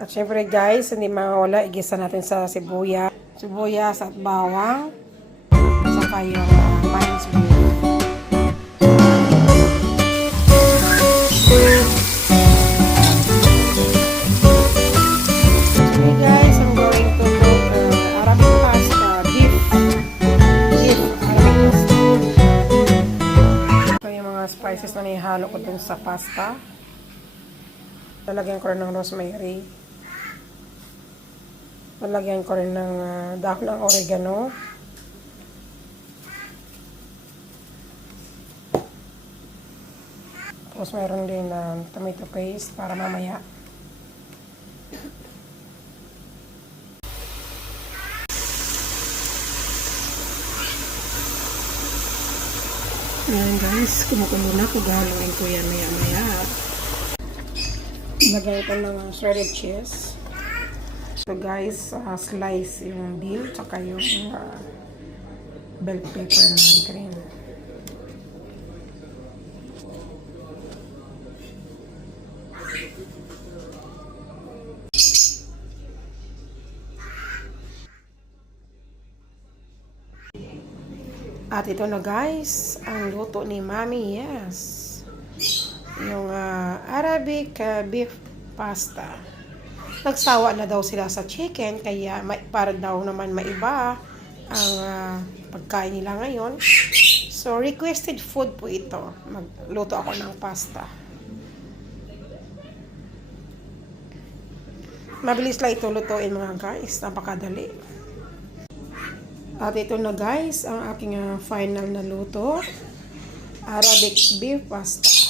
At syempre guys, hindi mawala, igisa natin sa sibuyas at bawang, saka yung minced beef. Okay guys, I'm going to cook Arabic pasta, beef Arabic pasta. So yung mga spices na nihalo ko dun sa pasta. Lalagyan ko rin ng rosemary. Lalagyan ko rin ng dahon ng oregano. Tapos mayroon din ng tomato paste para mamaya. Ayan guys, kumukulo na ko. Gahaluin ko yan maya-maya. Lagyan ko ng shredded cheese. So guys, slice yung dill tsaka yung bell pepper na green. At ito na guys, ang luto ni Mami, yes. Yung Arabic beef pasta. Nagsawa na daw sila sa chicken, kaya para daw naman maiba ang pagkain nila ngayon. So, requested food po ito. Magluto ako ng pasta. Mabilis lang ito lutuin mga guys. Napakadali. At ito na guys, ang aking final na luto. Arabic beef pasta.